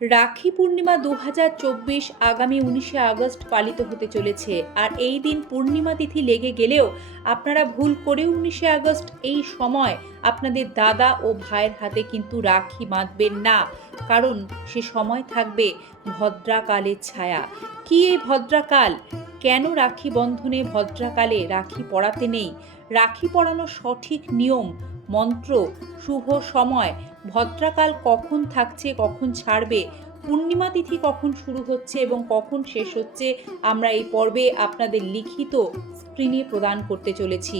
রাখি পূর্ণিমা দু হাজার চব্বিশ আগামী উনিশে আগস্ট পালিত হতে চলেছে। আর এই দিন পূর্ণিমা তিথি লেগে গেলেও আপনারা ভুল করেও উনিশে আগস্ট এই সময় আপনাদের দাদা ও ভাইয়ের হাতে কিন্তু রাখি বাঁধবেন না। কারণ সে সময় থাকবে ভদ্রাকালের ছায়া। কি এই ভদ্রাকাল? কেন রাখি বন্ধনে ভদ্রাকালে রাখি পড়াতে নেই? রাখি পরানোর সঠিক নিয়ম মন্ত্র, শুভ সময়, ভদ্রাকাল কখন থাকছে, কখন ছাড়বে, পূর্ণিমা তিথি কখন শুরু হচ্ছে এবং কখন শেষ হচ্ছে, আমরা এই পর্বে আপনাদের লিখিত স্ক্রিনে প্রদান করতে চলেছি।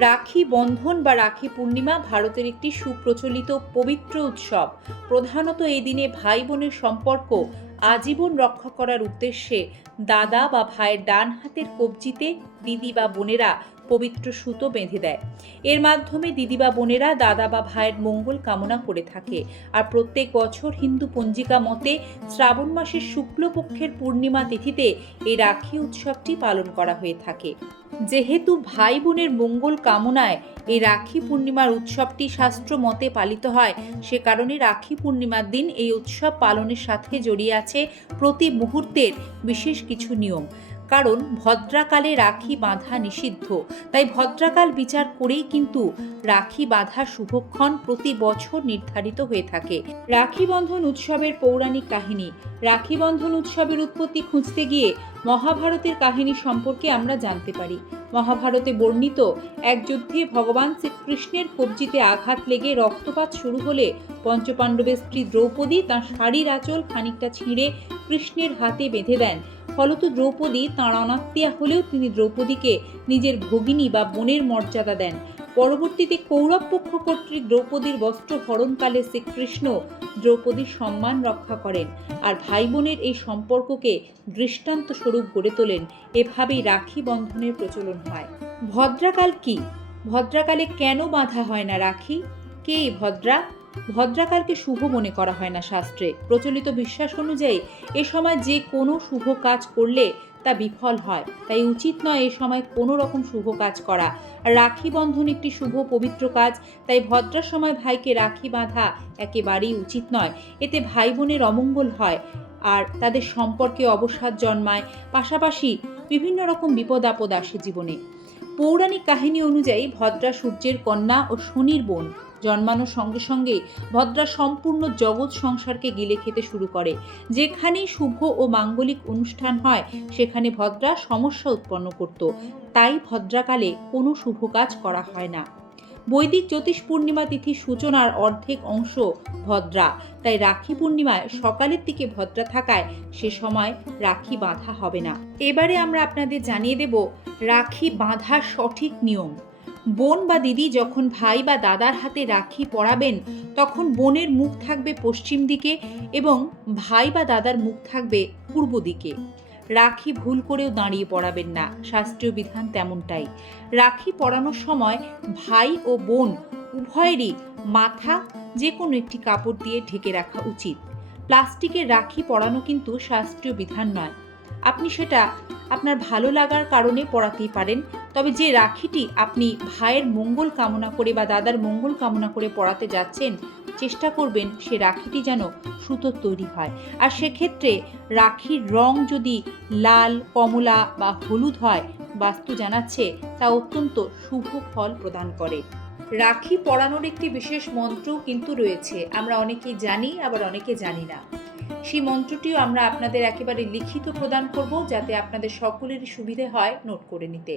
রাখি বন্ধন বা রাখি পূর্ণিমা ভারতের একটি সুপ্রচলিত পবিত্র উৎসব। প্রধানত এই দিনে ভাই বোনের সম্পর্ক, আজীবন রক্ষা করার উদ্দেশ্যে দাদা বা ভাইয়ের ডান হাতের কবজিতে দিদি বা বোনেরা পবিত্র সুতো বেঁধে দেয়। এর মাধ্যমে দিদি বা বোনেরা দাদা বা ভাইয়ের মঙ্গল কামনা করে থাকে। আর প্রত্যেক বছর হিন্দু পঞ্জিকা মতে শ্রাবণ মাসের শুক্লপক্ষের পূর্ণিমা তিথিতে এই রাখি উৎসবটি পালন করা হয়ে থাকে। যেহেতু ভাই বোনের মঙ্গল কামনায় এই রাখি পূর্ণিমার উৎসবটি শাস্ত্র মতে পালিত হয়, সে কারণে রাখি পূর্ণিমার দিন এই উৎসব পালনের সাথে জড়িয়ে আছে প্রতি মুহূর্তের বিশেষ কিছু নিয়ম। কারণ ভদ্রাকালে রাখি বাঁধা নিষিদ্ধ। তাই ভদ্রাকাল বিচার করেই কিন্তু রাখি বাঁধা শুভক্ষণ প্রতি বছর নির্ধারিত হয়ে থাকে। রাখি বন্ধন উৎসবের পৌরাণিক কাহিনী। রাখি বন্ধন উৎসবের উৎপত্তি খুঁজতে গিয়ে মহাভারতের কাহিনী সম্পর্কে আমরা জানতে পারি। মহাভারতে বর্ণিত এক যুদ্ধে ভগবান শ্রীকৃষ্ণের কবজিতে আঘাত লেগে রক্তপাত শুরু হলে পঞ্চপাণ্ডবের স্ত্রী দ্রৌপদী তাঁর শাড়ির আঁচল খানিকটা ছিঁড়ে কৃষ্ণের হাতে বেঁধে দেন। ফলত দ্রৌপদী তাঁর অনাত্মীয়া হলেও তিনি দ্রৌপদীকে নিজের ভগিনী বা বোনের মর্যাদা দেন। পরবর্তীতে কৌরব পক্ষ কর্তৃক দ্রৌপদীর বস্ত্র হরণকালে শ্রীকৃষ্ণ দ্রৌপদীর সম্মান রক্ষা করেন আর ভাই বোনের এই সম্পর্ককে দৃষ্টান্ত স্বরূপ গড়ে তোলেন। এভাবেই রাখি বন্ধনের প্রচলন হয়। ভদ্রাকাল কি? ভদ্রাকালে কেন বাঁধা হয় না রাখি? কে ভদ্রা? ভদ্রাকালকে শুভ মনে করা হয় না শাস্ত্রে। প্রচলিত বিশ্বাস অনুযায়ী, এ সময় যে কোনো শুভ কাজ করলে তা বিফল হয়। তাই উচিত নয় এ সময় কোনো রকম শুভ কাজ করা। রাখি বন্ধন একটি শুভ, পবিত্র কাজ, তাই ভদ্রার সময় ভাইকে রাখি বাঁধা একেবারেই উচিত নয়। এতে ভাই বোনের অমঙ্গল হয় আর তাদের সম্পর্কে অবসাদ জন্মায়। পাশাপাশি বিভিন্ন রকম বিপদ আপদ আসে জীবনে। পৌরাণিক কাহিনী অনুযায়ী ভদ্রা সূর্যের কন্যা ও শনির বোন। জন্মানোর সঙ্গে সঙ্গে ভদ্রা সম্পূর্ণ জগৎ সংসারকে গিলে খেতে শুরু করে। যেখানেই শুভ ও মাঙ্গলিক অনুষ্ঠান হয়, সেখানে ভদ্রা সমস্যা উৎপন্ন করত। তাই ভদ্রাকালে কোনো শুভ কাজ করা হয় না। বৈদিক জ্যোতিষ পূর্ণিমা তিথির সূচনার অর্ধেক অংশ ভদ্রা। তাই রাখি পূর্ণিমায় সকালের দিকে ভদ্রা থাকায় সে সময় রাখি বাঁধা হবে না। এবারে আমরা আপনাদের জানিয়ে দেব, রাখি বাঁধার সঠিক নিয়ম। বোন বা দিদি যখন ভাই বা দাদার হাতে রাখি পরাবেন, তখন বোনের মুখ থাকবে পশ্চিম দিকে এবং ভাই বা দাদার মুখ থাকবে পূর্ব দিকে। রাখি ভুল করেও দাঁড়িয়ে পড়াবেন না, শাস্ত্রীয় বিধান তেমনটাই। রাখি পরানোর সময় ভাই ও বোন উভয়েরই মাথা যে কোনো একটি কাপড় দিয়ে ঢেকে রাখা উচিত। প্লাস্টিকের রাখি পরানো কিন্তু শাস্ত্রীয় বিধান নয়। আপনি সেটা আপনার ভালো লাগার কারণে পড়াতেই পারেন। তবে যে রাখিটি আপনি ভাইয়ের মঙ্গল কামনা করে বা দাদার মঙ্গল কামনা করে পড়াতে যাচ্ছেন, চেষ্টা করবেন সে রাখিটি যেন সুতোর তৈরি হয়। আর সেক্ষেত্রে রাখির রং যদি লাল, কমলা বা হলুদ হয়, বাস্তু জানাচ্ছে, তা অত্যন্ত শুভ ফল প্রদান করে। রাখি পরানোর একটি বিশেষ মন্ত্রও কিন্তু রয়েছে। আমরা অনেকেই জানি, আবার অনেকে জানি না। সেই মন্ত্রটিও আমরা আপনাদের একেবারে লিখিত প্রদান করব যাতে আপনাদের সকলেরই সুবিধে হয় নোট করে নিতে।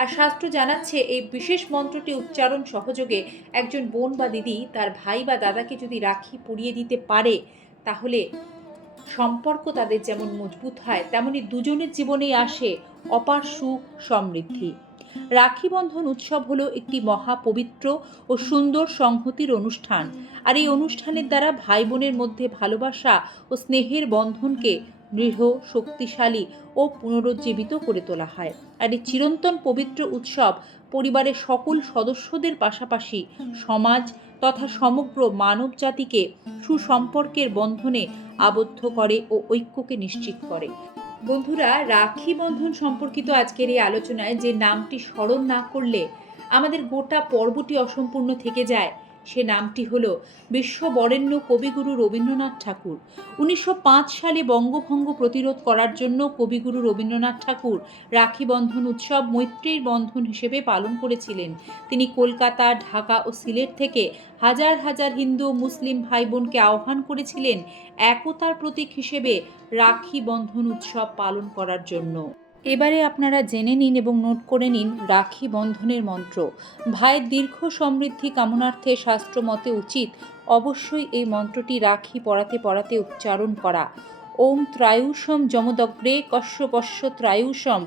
আর শাস্ত্র জানাচ্ছে, এই বিশেষ মন্ত্রটি উচ্চারণ সহযোগে একজন বোন বা দিদি তার ভাই বা দাদাকে যদি রাখি পরিয়ে দিতে পারে, তাহলে সম্পর্ক তাদের যেমন মজবুত হয়, তেমনি দুজনের জীবনেই আসে অপার সুখ সমৃদ্ধি। রাখি বন্ধন উৎসব হলো একটি মহা পবিত্র ও সুন্দর সংহতির অনুষ্ঠান। আর এই অনুষ্ঠানের দ্বারা ভাই বোনের মধ্যে ভালোবাসা ও স্নেহের বন্ধনকে দৃঢ়, শক্তিশালী ও পুনরুজ্জীবিত করে তোলা হয়। আর এই চিরন্তন পবিত্র উৎসব পরিবারের সকল সদস্যদের পাশাপাশি সমাজ তথা সমগ্র মানব জাতিকে সুসম্পর্কের বন্ধনে আবদ্ধ করে ও ঐক্যকে নিশ্চিত করে। বন্ধুরা, রাখি বন্ধন সম্পর্কিত আজকের এই আলোচনায় যে নামটি স্মরণ না করলে আমাদের গোটা পর্বটি অসম্পূর্ণ থেকে যায়। সে নামটি হল বিশ্ববরেণ্য কবিগুরু রবীন্দ্রনাথ ঠাকুর। উনিশশো পাঁচ সালে বঙ্গভঙ্গ প্রতিরোধ করার জন্য কবিগুরু রবীন্দ্রনাথ ঠাকুর রাখি বন্ধন উৎসব মৈত্রীর বন্ধন হিসেবে পালন করেছিলেন। তিনি কলকাতা, ঢাকা ও সিলেট থেকে হাজার হাজার হিন্দু, মুসলিম ভাই বোনকে আহ্বান করেছিলেন একতার প্রতীক হিসেবে রাখি বন্ধন উৎসব পালন করার জন্য। এবারে আপনারা জেনে নিন এবং নোট করে নিন রাখি বন্ধনের মন্ত্র। ভাইয়ের দীর্ঘ সমৃদ্ধি কামনার্থে শাস্ত্র মতে উচিত অবশ্যই এই মন্ত্রটি রাখি পড়াতে পড়াতে উচ্চারণ করা। ওম ত্রায়ুষম যমদগ্রে কশ্যপশ্য ত্রায়ুষম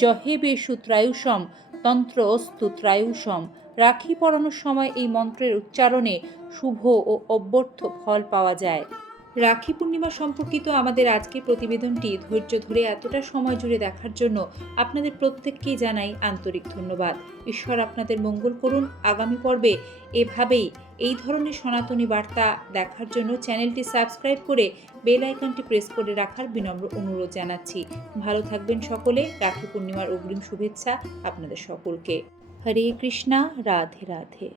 জহে বেশু ত্রায়ুষম তন্ত্র অস্তু ত্রায়ুষম। রাখি পরানোর সময় এই মন্ত্রের উচ্চারণে শুভ ও অব্যর্থ ফল পাওয়া যায়। রাখি পূর্ণিমা সম্পর্কিত আমাদের আজকের প্রতিবেদনটি ধৈর্য ধরে এতটা সময় জুড়ে দেখার জন্য আপনাদের প্রত্যেককেই জানাই আন্তরিক ধন্যবাদ। ঈশ্বর আপনাদের মঙ্গল করুন। আগামী পর্বে এভাবেই এই ধরনের সনাতনী বার্তা দেখার জন্য চ্যানেলটি সাবস্ক্রাইব করে বেল আইকনটি প্রেস করে রাখার বিনম্র অনুরোধ জানাচ্ছি। ভালো থাকবেন সকলে। রাখি পূর্ণিমার অগ্রিম শুভেচ্ছা আপনাদের সকলকে। হরে কৃষ্ণা। রাধে রাধে।